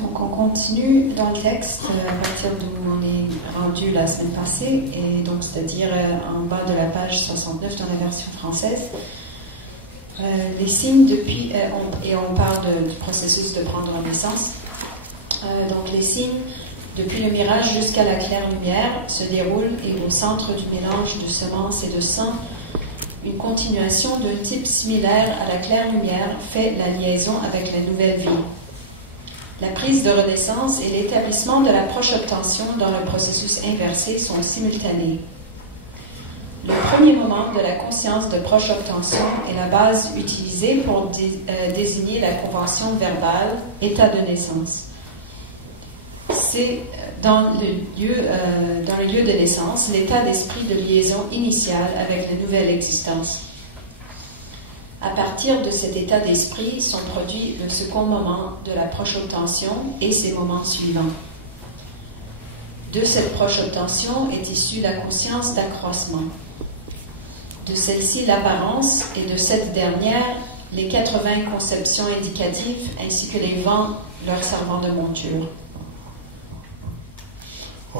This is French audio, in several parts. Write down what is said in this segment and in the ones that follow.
Donc on continue dans le texte à partir d'où on est rendu la semaine passée, et donc c'est-à-dire en bas de la page 69 dans la version française. Les signes depuis, et on parle du processus de prendre naissance. Donc les signes depuis le mirage jusqu'à la claire lumière se déroulent, et au centre du mélange de semences et de sang, une continuation d'un type similaire à la claire lumière fait la liaison avec la nouvelle vie. La prise de renaissance et l'établissement de la proche obtention dans le processus inversé sont simultanés. Le premier moment de la conscience de proche obtention est la base utilisée pour désigner la convention verbale état de naissance. c'est dans le lieu de naissance, l'état d'esprit de liaison initiale avec la nouvelle existence. À partir de cet état d'esprit sont produits le second moment de la proche-obtention et ses moments suivants. De cette proche-obtention est issue la conscience d'accroissement. De celle-ci, l'apparence, et de cette dernière, les 80 conceptions indicatives ainsi que les vents leur servant de monture. À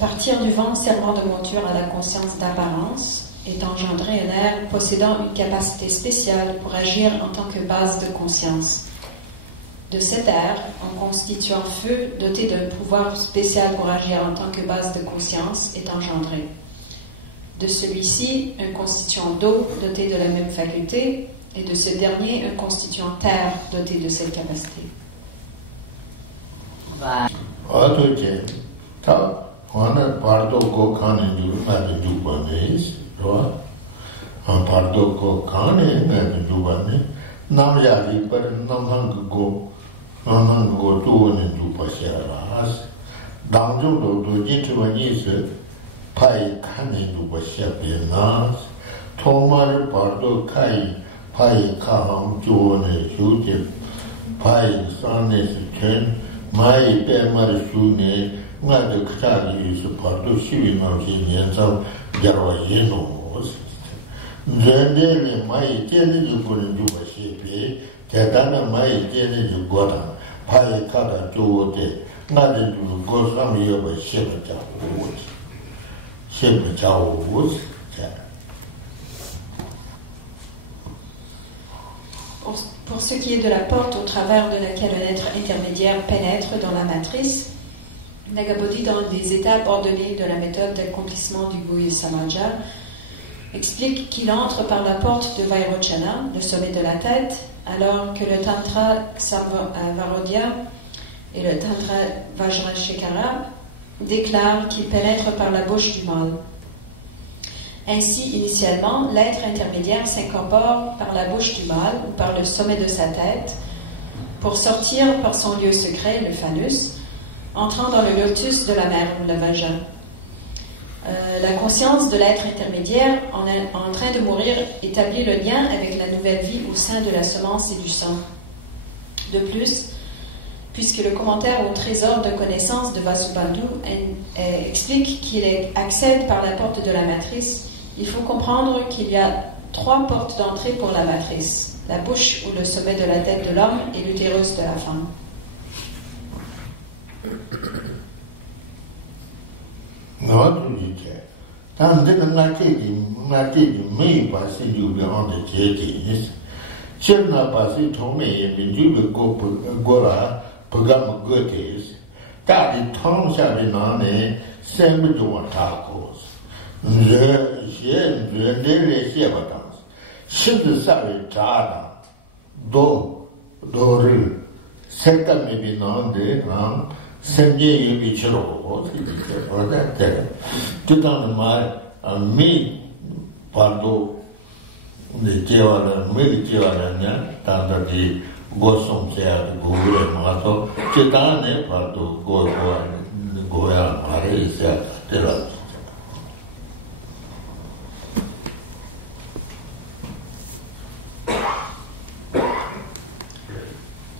partir du vent servant de monture à la conscience d'apparence est engendré un air possédant une capacité spéciale pour agir en tant que base de conscience. De cet air, en constituant feu doté d'un pouvoir spécial pour agir en tant que base de conscience est engendré. De celui-ci, un constituant d'eau doté de la même faculté, et de ce dernier, un constituant terre doté de cette capacité. Pour ce qui est de la porte au travers de laquelle un être intermédiaire pénètre dans la matrice, Nagabodhi, dans les étapes ordonnées de la méthode d'accomplissement du Guhya Samaja, explique qu'il entre par la porte de Vairochana, le sommet de la tête, alors que le Tantra Varodhya et le Tantra Vajrashekara déclarent qu'il pénètre par la bouche du mâle. Ainsi, initialement, l'être intermédiaire s'incorpore par la bouche du mâle ou par le sommet de sa tête pour sortir par son lieu secret, le phallus, entrant dans le lotus de la mère ou la vagin. La conscience de l'être intermédiaire en train de mourir établit le lien avec la nouvelle vie au sein de la semence et du sang. De plus, puisque le commentaire au trésor de connaissance de Vasubandhu explique qu'il accède par la porte de la matrice, il faut comprendre qu'il y a 3 portes d'entrée pour la matrice: la bouche ou le sommet de la tête de l'homme et l'utérus de la femme.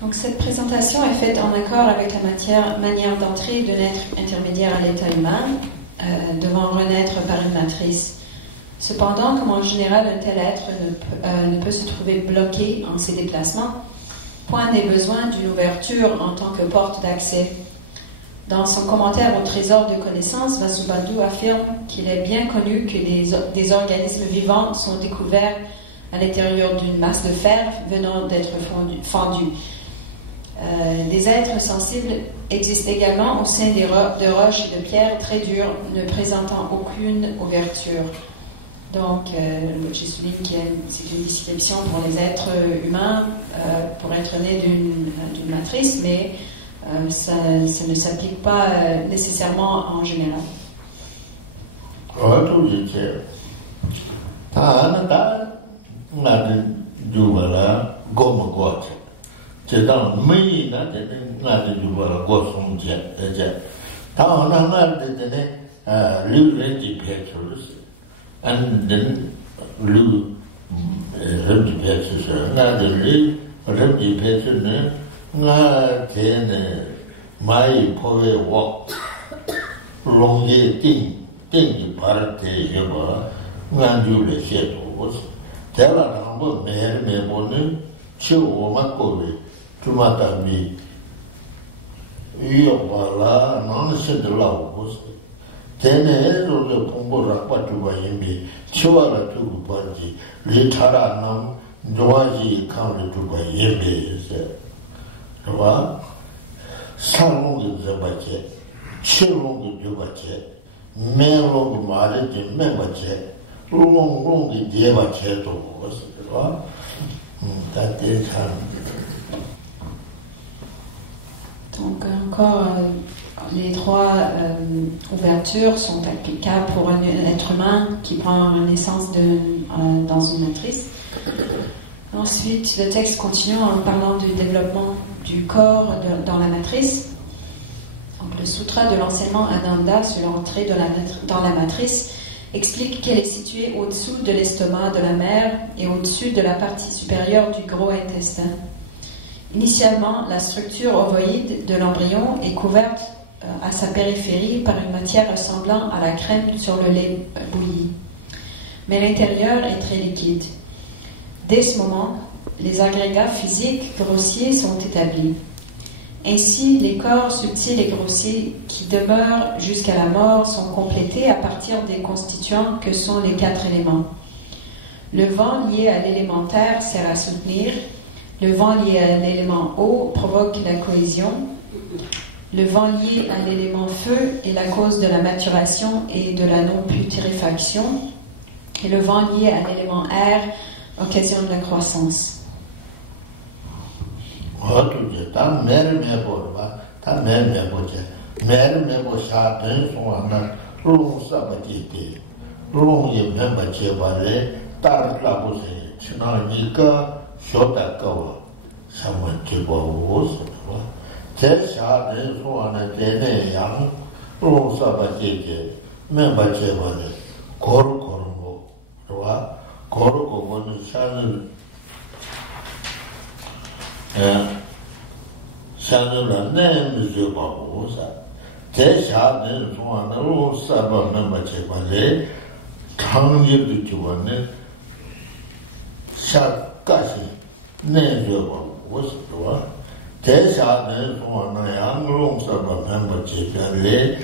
Donc cette présentation est faite en accord avec la manière d'entrer d'un être intermédiaire à l'état humain, devant renaître par une matrice. Cependant, comme en général un tel être ne peut se trouver bloqué en ses déplacements, point n'est besoin d'une ouverture en tant que porte d'accès. Dans son commentaire au trésor de connaissances, Vasubandhu affirme qu'il est bien connu que des organismes vivants sont découverts à l'intérieur d'une masse de fer venant d'être fendue. Des êtres sensibles existent également au sein de roches et de pierres très dures, ne présentant aucune ouverture. Donc, je souligne que c'est une description pour les êtres humains pour être nés d'une matrice, mais ça ne s'applique pas nécessairement en général. And then Lu Rubdi Petsus, Rubdi Petsus, my poet walk long thing parate yaba, Nandule shed was. Tell a number me bonnet, chill or macobe, Tumata me. Yobala, non said the love was. Tene lo pongo rapatu wa yimbi chiwala tu banji litara nam doaji kan tu ba yimbi se wa salong de bache chilong de bache melong mare de membache long de bache to wa that is donc encore les trois ouvertures sont applicables pour un être humain qui prend naissance dans une matrice. Ensuite, le texte continue en parlant du développement du corps dans la matrice. Donc, le sutra de l'enseignement Ananda sur l'entrée dans la matrice explique qu'elle est située au-dessous de l'estomac de la mère et au-dessus de la partie supérieure du gros intestin. Initialement, la structure ovoïde de l'embryon est couverte à sa périphérie par une matière ressemblant à la crème sur le lait bouilli. Mais l'intérieur est très liquide. Dès ce moment, les agrégats physiques grossiers sont établis. Ainsi, les corps subtils et grossiers qui demeurent jusqu'à la mort sont complétés à partir des constituants que sont les 4 éléments. Le vent lié à l'élément terre sert à soutenir. Le vent lié à l'élément eau provoque la cohésion. Le vent lié à l'élément feu est la cause de la maturation et de la non-putréfaction. Et le vent lié à l'élément air occasionne la croissance. Tesha de Suana Tene Yang, Rosa Bajeje, Member Chevane, Koro Roa, Koro one Channel name is your Babosa. Tesha de Suana Rosa Member Chevane, Tangi to one, Shakashi, name your Babosa. Tesha ne suana yang long saba member chepian le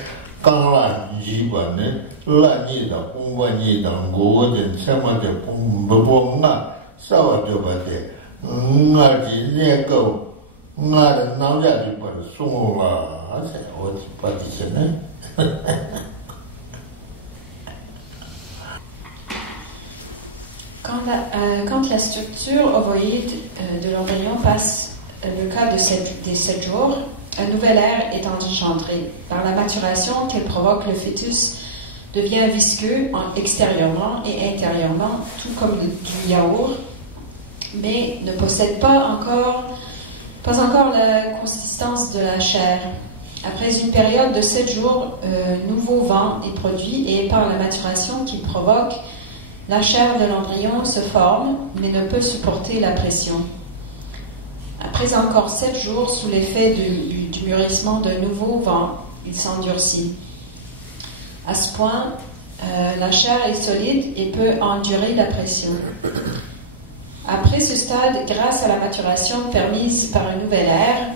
kang la jiba ne la ni da pungwa ni da go de sama de pung nga sawa de ba de nga ji ne go nga de nao ja ji ba sung la se o ji pa ji se ne Quand la structure ovoïde de l'embryon passe le cas des 7 jours, un nouvel air est engendré. Par la maturation qu'elle provoque, le fœtus devient visqueux extérieurement et intérieurement, tout comme du yaourt, mais ne possède pas encore la consistance de la chair. Après une période de 7 jours, un nouveau vent est produit et par la maturation qu'il provoque, la chair de l'embryon se forme, mais ne peut supporter la pression. Après encore 7 jours, sous l'effet du mûrissement d'un nouveau vent, il s'endurcit. À ce point, la chair est solide et peut endurer la pression. Après ce stade, grâce à la maturation permise par un nouvel air,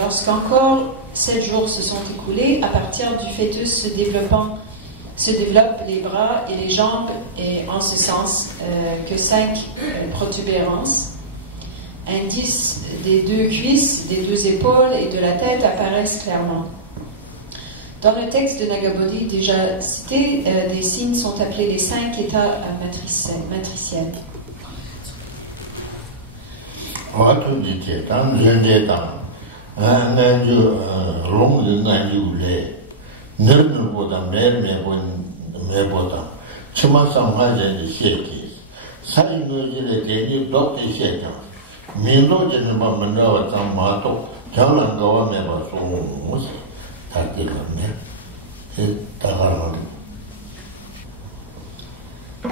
lorsqu'encore 7 jours se sont écoulés, à partir du fœtus se développent les bras et les jambes, et en ce sens que 5 protubérances. Indices des 2 cuisses, des 2 épaules et de la tête apparaissent clairement. Dans le texte de Nagabodhi déjà cité, des signes sont appelés les 5 états matriciels.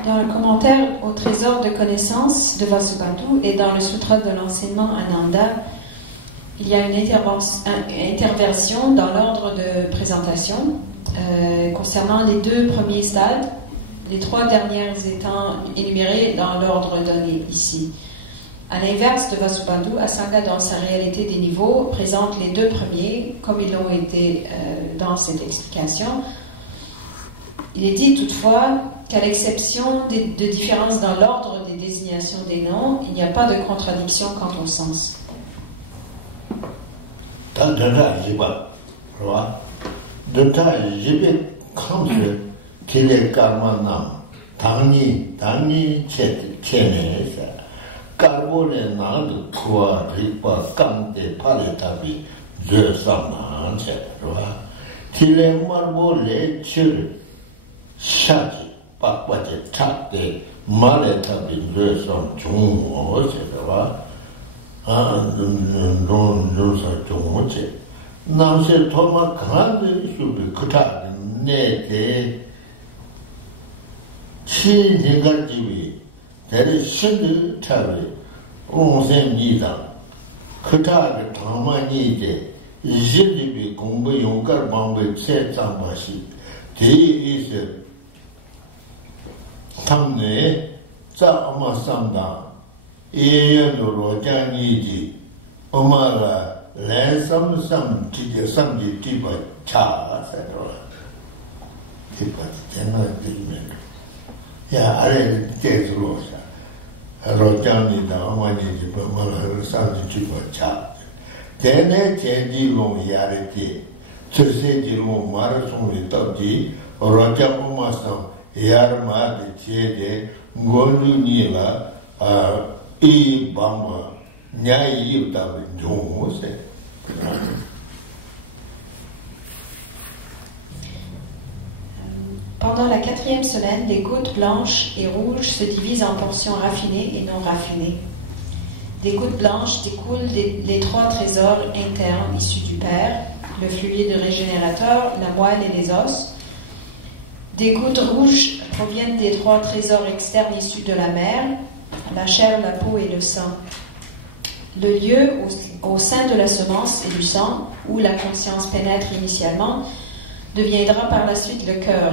Dans le commentaire au trésor de connaissances de Vasubandhu et dans le sutra de l'enseignement Ananda, il y a une interversion dans l'ordre de présentation concernant les 2 premiers stades, les 3 dernières étant énumérées dans l'ordre donné ici. À l'inverse de Vasubandhu, Asanga, dans sa réalité des niveaux, présente les 2 premiers, comme ils l'ont été dans cette explication. Il est dit toutefois qu'à l'exception de différences dans l'ordre des désignations des noms, il n'y a pas de contradiction quant au sens. Shaji, Pakwaje, Takde, Maleta, Binderson, Jungo, Nusa Jungoche. Now said Thomas Kandi should be Kuta, Nete, Chi Negajivi, that is Shindu Tabi, Onsen Nida, Kuta, Tama Nide, Zidibi, Gumbu Yungar Bambi, said Sambashi. This is Tamne, Sama Samda, Ian Rojani, Omara, Lansam Sam Tiba Cha, etc. Tiba, General Dignity. Yeah, I read the text Rosa. Rojani, the Omani, Pamala, Sam Tiba Cha. Then I change long yarity. Churseji long marathon with Tati, or Rajapumasam, Yarma, the Chede, Gondu Nila, E. Bama, Nyai Yuta, Jones. Pendant la 4e semaine, les gouttes blanches et rouges se divisent en portions raffinées et non raffinées. Des gouttes blanches découlent les 3 trésors internes issus du Père, le fluide régénérateur, la moelle et les os. Des gouttes rouges proviennent des 3 trésors externes issus de la mer, la chair, la peau et le sang. Le lieu au sein de la semence et du sang, où la conscience pénètre initialement, deviendra par la suite le cœur.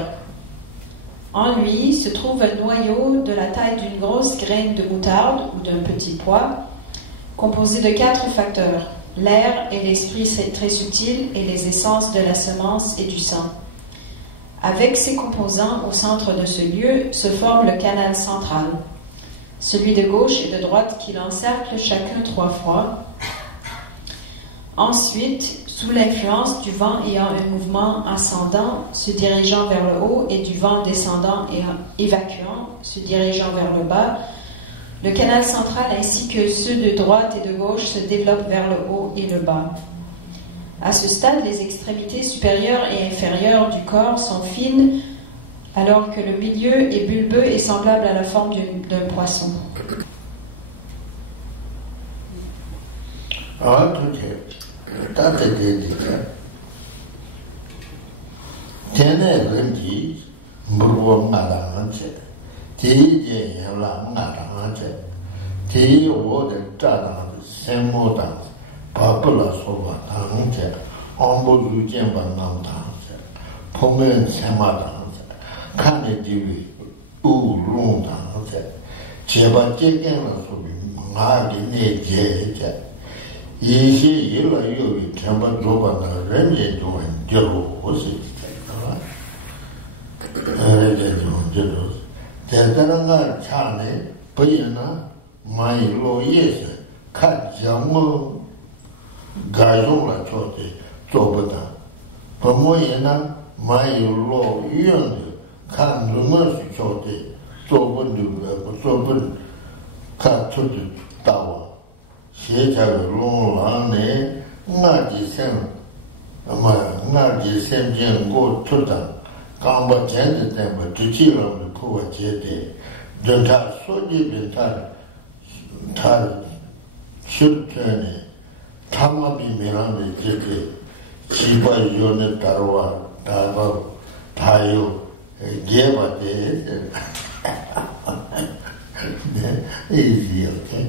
En lui se trouve un noyau de la taille d'une grosse graine de moutarde ou d'un petit pois, composé de 4 facteurs, l'air et l'esprit très subtil et les essences de la semence et du sang. Avec ces composants au centre de ce lieu se forme le canal central, celui de gauche et de droite qui l'encercle chacun 3 fois. Ensuite, sous l'influence du vent ayant un mouvement ascendant se dirigeant vers le haut et du vent descendant et évacuant se dirigeant vers le bas, le canal central ainsi que ceux de droite et de gauche se développent vers le haut et le bas. À ce stade, les extrémités supérieures et inférieures du corps sont fines, alors que le milieu est bulbeux et semblable à la forme d'un poisson. Como yena mai lo yond kan rumor chote sobun ka chut tawa xie cha long lang ne nga ji sen ama nga ji sen jian go tudan gang ba jian de den ba zhi ji lang de ko jie de den ta so ji bin ta shur ne tama bi meran de jie de ji ba yo ne darwa da ba tayo geva de easy, okay?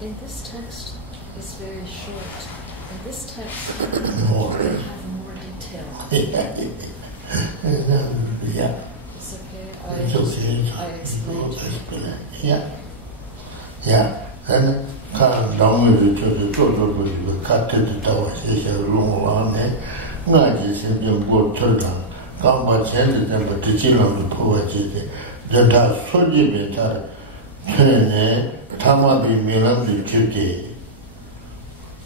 In this text, it's very short. In this text, more. we have more detail. Yeah. It's okay. It's okay. I explained. Yeah. Yeah. And kan dong yu chu de zhuo zhuo bu yu ka te de da wa xie xie long lang ne nga ji xin jian guo chu dang gang ba qian de zhen ba zhi ji lang de po wa ji de zhen ta su ji bi ta chen ne ta ma bi mi lang de ju de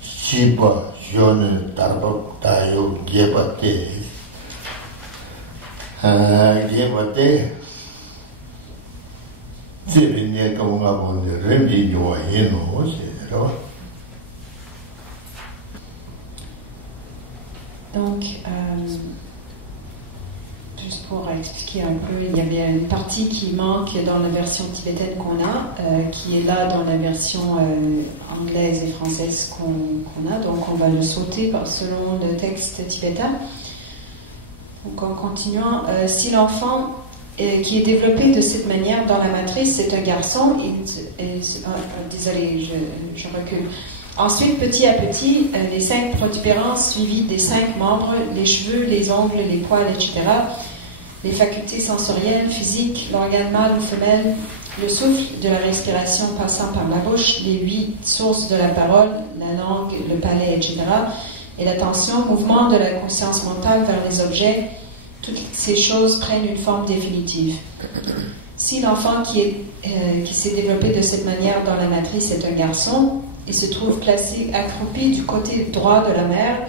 xi ba xiao ne da ba da yu ge ba de ge ba de Donc, juste pour expliquer un peu, il y avait une partie qui manque dans la version tibétaine qu'on a, qui est là dans la version anglaise et française qu'on a, donc on va le sauter selon le texte tibétain. Donc en continuant, si l'enfant qui est développé de cette manière dans la matrice, c'est un garçon. Désolé, je recule. Ensuite, petit à petit, les 5 protubérances suivies des 5 membres, les cheveux, les ongles, les poils, etc., les facultés sensorielles, physiques, l'organe mâle ou femelle, le souffle de la respiration passant par la bouche, les 8 sources de la parole, la langue, le palais, etc., et l'attention, mouvement de la conscience mentale vers les objets. Toutes ces choses prennent une forme définitive. Si l'enfant qui s'est développé de cette manière dans la matrice est un garçon, il se trouve placé accroupi du côté droit de la mère,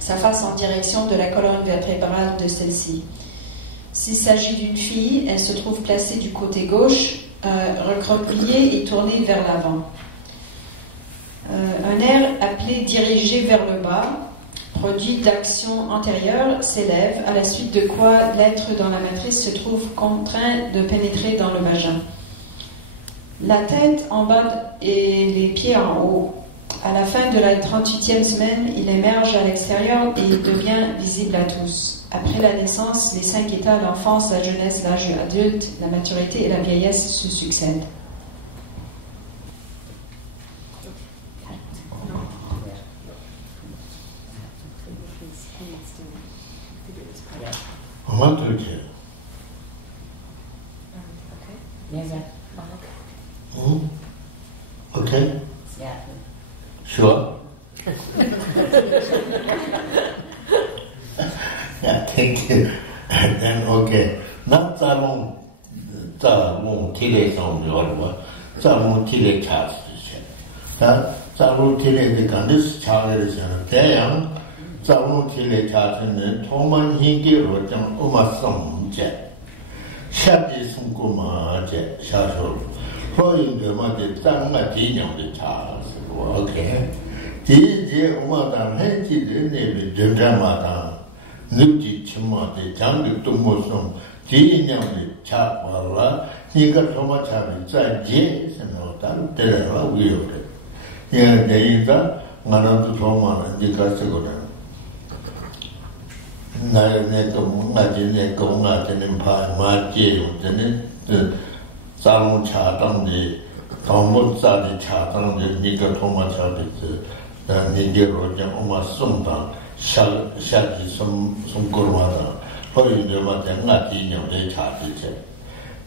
sa face en direction de la colonne vertébrale de celle-ci. S'il s'agit d'une fille, elle se trouve placée du côté gauche, recroquevillée et tournée vers l'avant. Un air appelé dirigé vers le bas, produit d'action antérieure, s'élève, à la suite de quoi l'être dans la matrice se trouve contraint de pénétrer dans le vagin. La tête en bas et les pieds en haut. À la fin de la 38e semaine, il émerge à l'extérieur et il devient visible à tous. Après la naissance, les 5 états, l'enfance, la jeunesse, l'âge adulte, la maturité et la vieillesse se succèdent. Okay? Yeah. Sure? Yeah, thank you. Then, okay. Not that long tile song, or some tile cast. That tile the candice charges and Tayang, some tile cast and Toman Hingi wrote down Umasum jet. Shabby Sunkuma jet, Shashol. Following the mother, Tanga Dino the Charles. Okay. This Umadan Henty the name of Jamadan. Nuti Chima the Jungle to Musum, Dino the Chapala, Nika Tomachabi, Jays and all that, there are weird. Here there is a Manatu Toma and the Casagoda. Najineko Martin Empire, Marty, the Salon Chatham, the Tomutsa, the Chatham, the Nika Tomachabi, the Nigero, the Oma Sumba, Shadi, some Gurmada, for in the Matanatino, they charged it.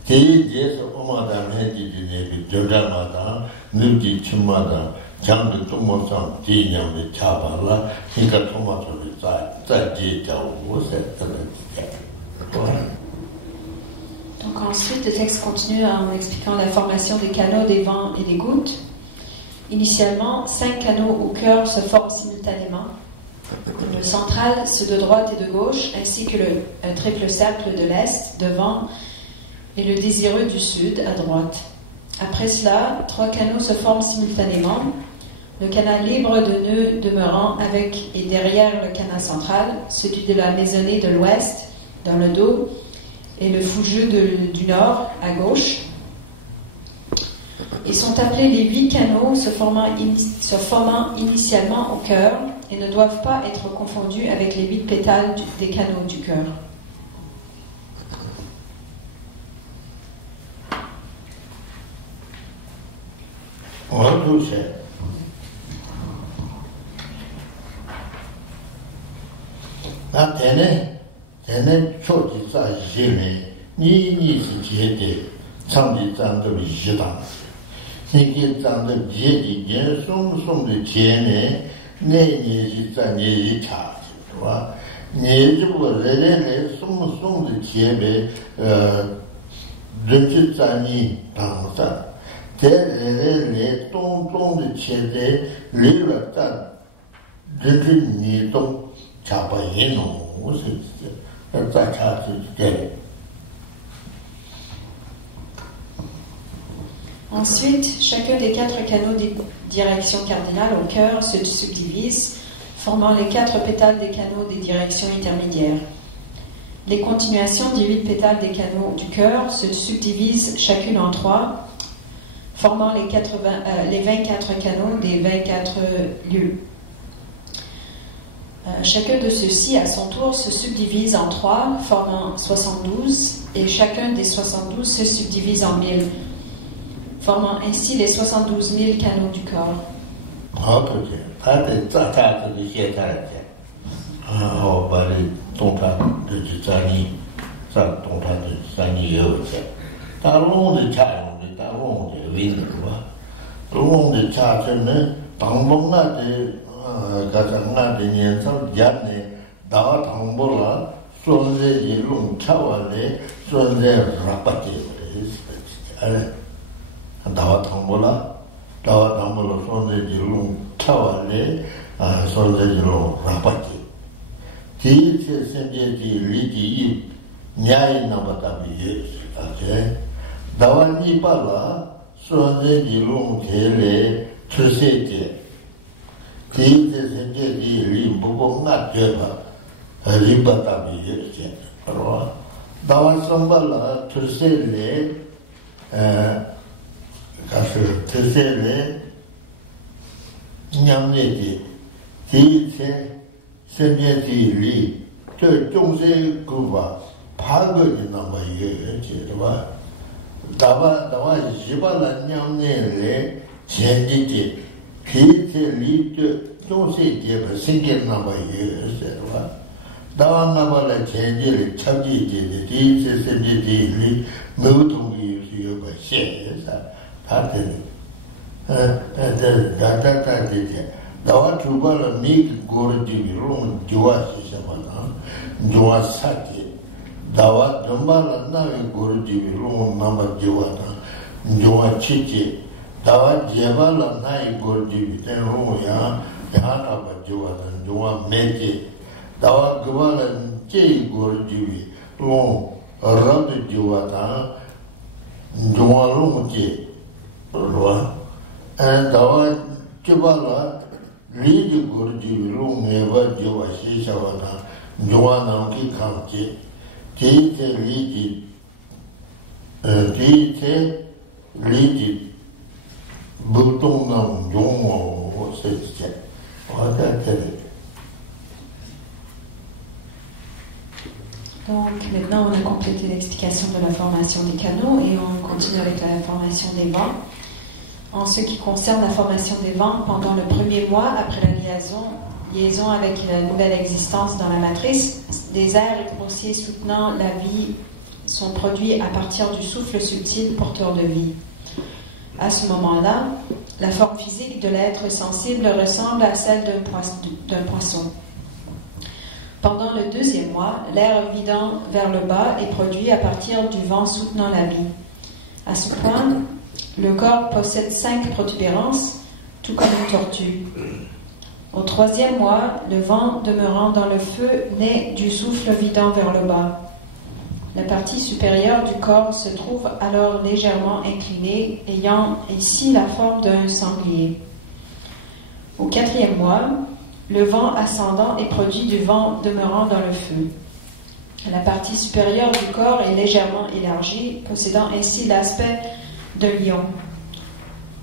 These Omadan headed in a Jodamada, Nuti Chumada, Jungle Tomosan, Dino, the Chabala, Nika Tomato, Donc ensuite, le texte continue en expliquant la formation des canaux, des vents et des gouttes. Initialement, 5 canaux au cœur se forment simultanément. Le central, ceux de droite et de gauche, ainsi que un triple cercle de l'est, devant, et le désireux du sud, à droite. Après cela, 3 canaux se forment simultanément. Le canal libre de nœuds demeurant avec et derrière le canal central, celui de la maisonnée de l'ouest, dans le dos, et le fougeux du nord, à gauche. Ils sont appelés les 8 canaux se formant initialement au cœur et ne doivent pas être confondus avec les 8 pétales des canaux du cœur. On va toucher. Tene choti sa jene, ni si jete, changdi zangde jidang. Niki zangde jedi jen sum de jene, ne ji zang ji cha, ne ji bu le sum de jebe, renji zang ni dang sa. Te le dong de jede, li le zang, renji ni dong, cha pa yin nong. Ensuite, chacun des 4 canaux de direction cardinale au cœur se subdivise, formant les 4 pétales des canaux des directions intermédiaires. Les continuations des 8 pétales des canaux du cœur se subdivisent chacune en 3, formant les 24 canaux des 24 lieux. Chacun de ceux-ci, à son tour, se subdivise en 3, formant 72, et chacun des 72 se subdivise en 1000, formant ainsi les 72 000 canaux du corps. 가장 나대니서 야네 다 당보라 손제 일롱 차와네 손제 라빠티 알아 다 당보라 손제 일롱 차와네 손제 일롱 라빠티 디체 생제지 리디 냐이 나바타비 아제 다와니 발라 손제 일롱 텔레 트세제 Tite senge di limbo nga jeba limba tabi yese ro dawan sambala tursele kasu tursele nyamne di tite senge di li to jongse guba pago ni namba yese ro dawa jibala nyamne le jenji Kite lite jose jeba singe namba yeserwa. Dawa namba la chenje le chabji jede di se senje di li mewutungi yoba she sa tatene. Data jede. Dawa chuba la mik goro jibi rung jiwa shishabana. Jiwa sati. Dawa jomba la nawe goro jibi rung namba jiwa na. Jiwa chichi. dawa jeba la nai gorji biten ro ya ta ba jiwa dan jiwa meje dawa gwa la je gorji bi ro ra de jiwa ta jiwa ro je ro dawa jeba la li ji gorji bi ro ne ba jiwa shi sha wa ta jiwa na ki kham je ti te li ji ti te li ji Bouton dans John, c'est Donc maintenant on a complété l'explication de la formation des canaux et on continue avec la formation des vents. En ce qui concerne la formation des vents, pendant le premier mois après la liaison avec la nouvelle existence dans la matrice, des airs grossiers soutenant la vie sont produits à partir du souffle subtil porteur de vie. À ce moment-là, la forme physique de l'être sensible ressemble à celle d'un poisson. Pendant le deuxième mois, l'air vidant vers le bas est produit à partir du vent soutenant la vie. À ce point, le corps possède 5 protubérances, tout comme une tortue. Au 3e mois, le vent demeurant dans le feu naît du souffle vidant vers le bas. La partie supérieure du corps se trouve alors légèrement inclinée, ayant ici la forme d'un sanglier. Au 4e mois, le vent ascendant est produit du vent demeurant dans le feu. La partie supérieure du corps est légèrement élargie, possédant ainsi l'aspect d'un lion.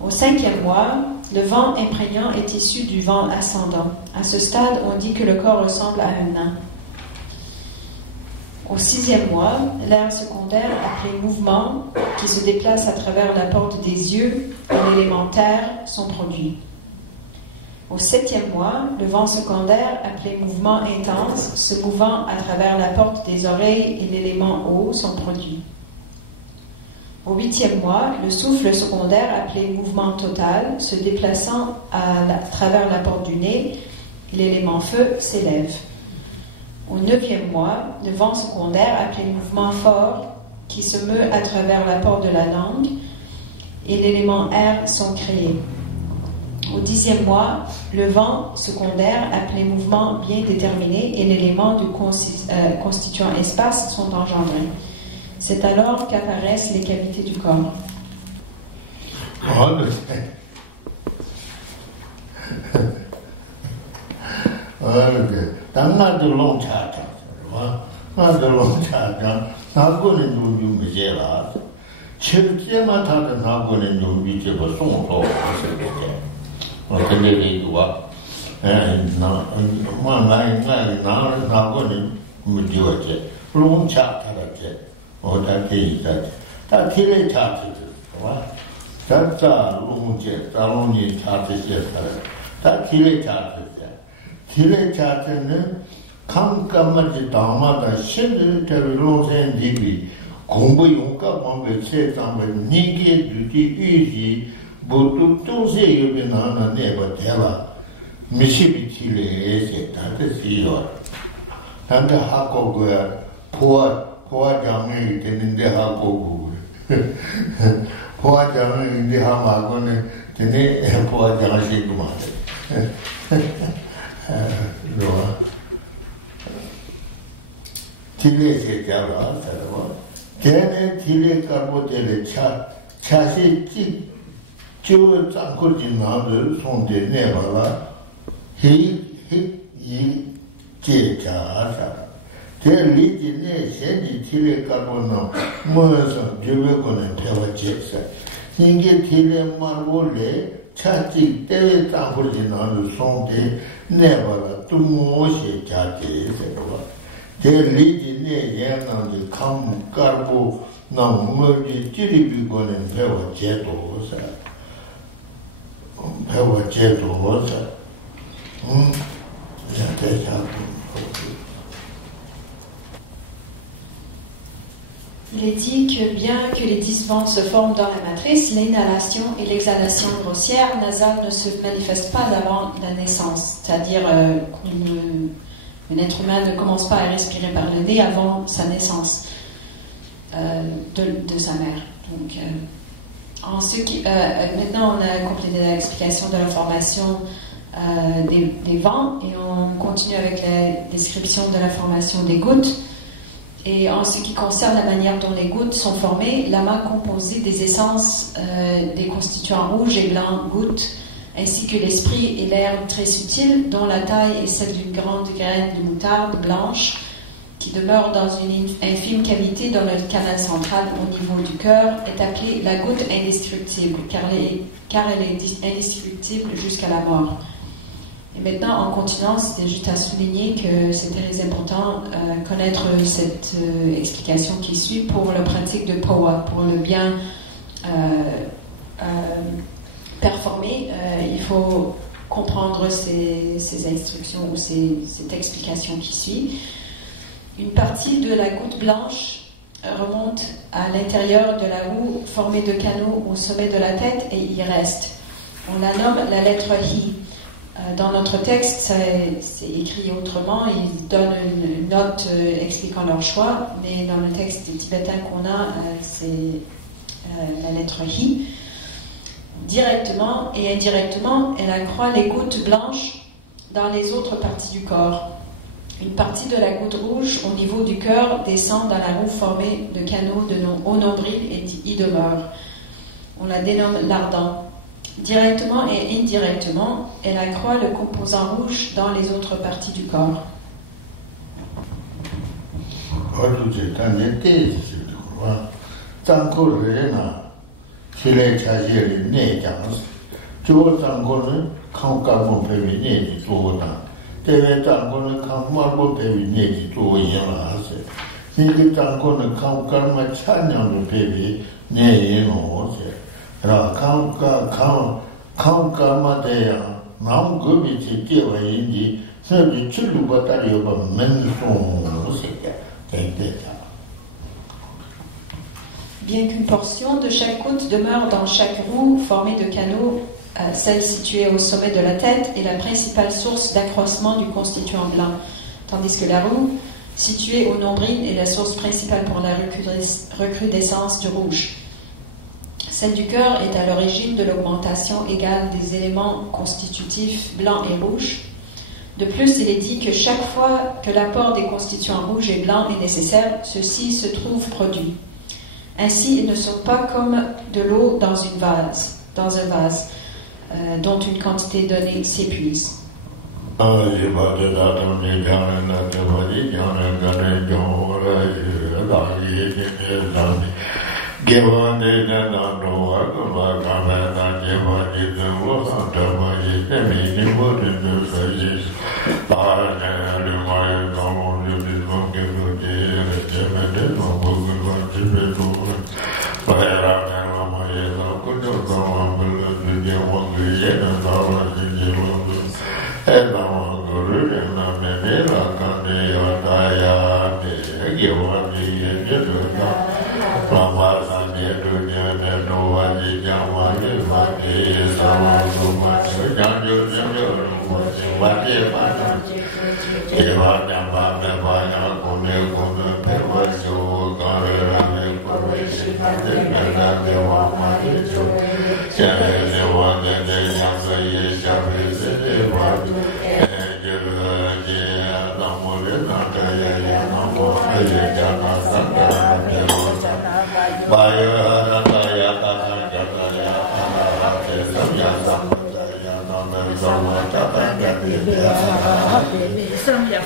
Au 5e mois, le vent imprégnant est issu du vent ascendant. À ce stade, on dit que le corps ressemble à un nain. Au 6e mois, l'air secondaire, appelé mouvement, qui se déplace à travers la porte des yeux et l'élément terre, sont produits. Au 7e mois, le vent secondaire, appelé mouvement intense, se mouvant à travers la porte des oreilles et l'élément eau, sont produits. Au 8e mois, le souffle secondaire, appelé mouvement total, se déplaçant à travers la porte du nez, et l'élément feu s'élève. Au 9e mois, le vent secondaire, appelé mouvement fort, qui se meut à travers la porte de la langue, et l'élément air sont créés. Au 10e mois, le vent secondaire, appelé mouvement bien déterminé, et l'élément du constituant espace sont engendrés. C'est alors qu'apparaissent les cavités du corps. Il est dit que bien que les 10 vents se forment dans la matrice, l'inhalation et l'exhalation grossière nasale ne se manifestent pas avant la naissance. C'est-à-dire qu'un être humain ne commence pas à respirer par le nez avant sa naissance de sa mère. Donc, maintenant, on a complété l'explication de la formation des vents et on continue avec la description de la formation des gouttes. Et en ce qui concerne la manière dont les gouttes sont formées, l'amas composé des essences des constituants rouges et blancs gouttes, ainsi que l'esprit et l'herbe très subtile, dont la taille est celle d'une grande graine de moutarde blanche, qui demeure dans une infime cavité dans le canal central au niveau du cœur, est appelée la goutte indestructible, car elle est indestructible jusqu'à la mort. Et maintenant, en continuant, c'était juste à souligner que c'est très important connaître cette explication qui suit pour la pratique de Powa, pour le bien performer. Il faut comprendre ces instructions ou cette explication qui suit. Une partie de la goutte blanche remonte à l'intérieur de la roue formée de canaux au sommet de la tête et y reste. On la nomme la lettre Hi. Dans notre texte, c'est écrit autrement, ils donnent une note expliquant leur choix, mais dans le texte tibétain qu'on a, c'est la lettre Hi. On Directement et indirectement, elle accroît les gouttes blanches dans les autres parties du corps. Une partie de la goutte rouge au niveau du cœur descend dans la roue formée de canaux au nombril et y demeure. On la dénomme l'ardent. Directement et indirectement, elle accroît le composant rouge dans les autres parties du corps. Bien qu'une portion de chaque goutte demeure dans chaque roue formée de canaux, celle située au sommet de la tête est la principale source d'accroissement du constituant blanc, tandis que la roue située au nombril est la source principale pour la recrudescence du rouge. Celle du cœur est à l'origine de l'augmentation égale des éléments constitutifs blancs et rouges. De plus, il est dit que chaque fois que l'apport des constituants rouges et blancs est nécessaire, ceux-ci se trouvent produits. Ainsi, ils ne sont pas comme de l'eau dans un vase, dont une quantité donnée s'épuise. Samya